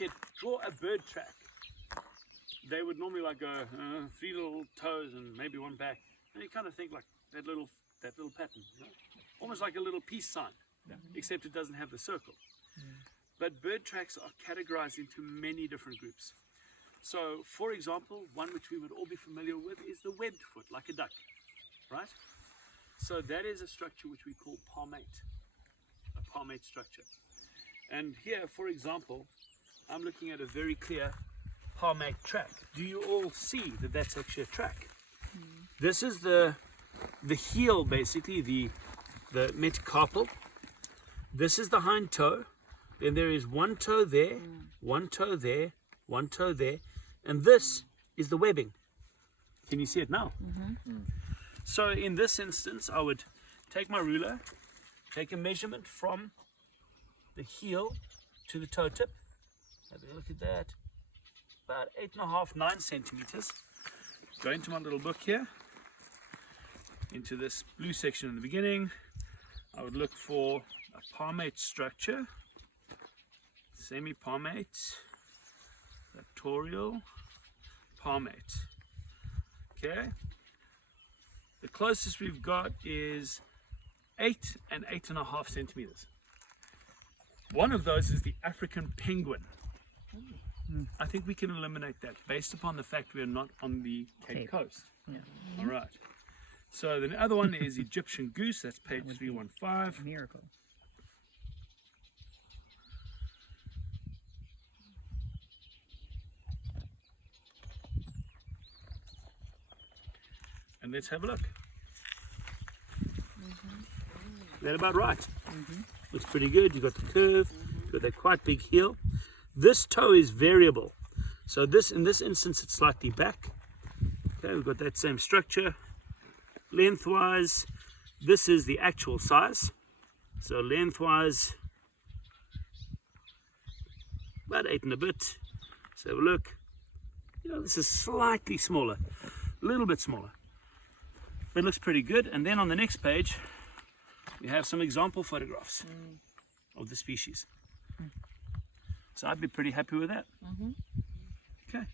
kid, draw a bird track, they would normally like go 3 little toes and maybe one back, and you kind of think like that little pattern, you know? Almost like a little peace sign, except it doesn't have the circle. But bird tracks are categorized into many different groups. So, for example, one which we would all be familiar with is the webbed foot, like a duck, right? So that is a structure which we call palmate, a palmate structure. And here, for example, I'm looking at a very clear palmate track. Do you all see that that's actually a track? This is the heel, basically, the metacarpal. This is the hind toe. Then there is one toe there, one toe there, one toe there, and this is the webbing. Can you see it now? So in this instance, I would take my ruler, take a measurement from the heel to the toe tip. Have a look at that. About 8.5, 9 centimeters. Go into my little book here, into this blue section in the beginning. I would look for a palmate structure, semi-palmate, factorial, palmate. Okay. The closest we've got is 8 and 8.5 centimeters. One of those is the African penguin. I think we can eliminate that based upon the fact we are not on the Cape Coast. All right. So the other one is Egyptian goose. That's page 315. Miracle. And let's have a look. Is that about right? Looks pretty good. You've got the curve, you've got that quite big heel. This toe is variable. So this, in this instance, it's slightly back. Okay, we've got that same structure. Lengthwise, this is the actual size. So lengthwise, about 8 and a bit. Let's have a look. You know, this is slightly smaller, a little bit smaller. But it looks pretty good. And then on the next page, we have some example photographs of the species. So I'd be pretty happy with that. Okay.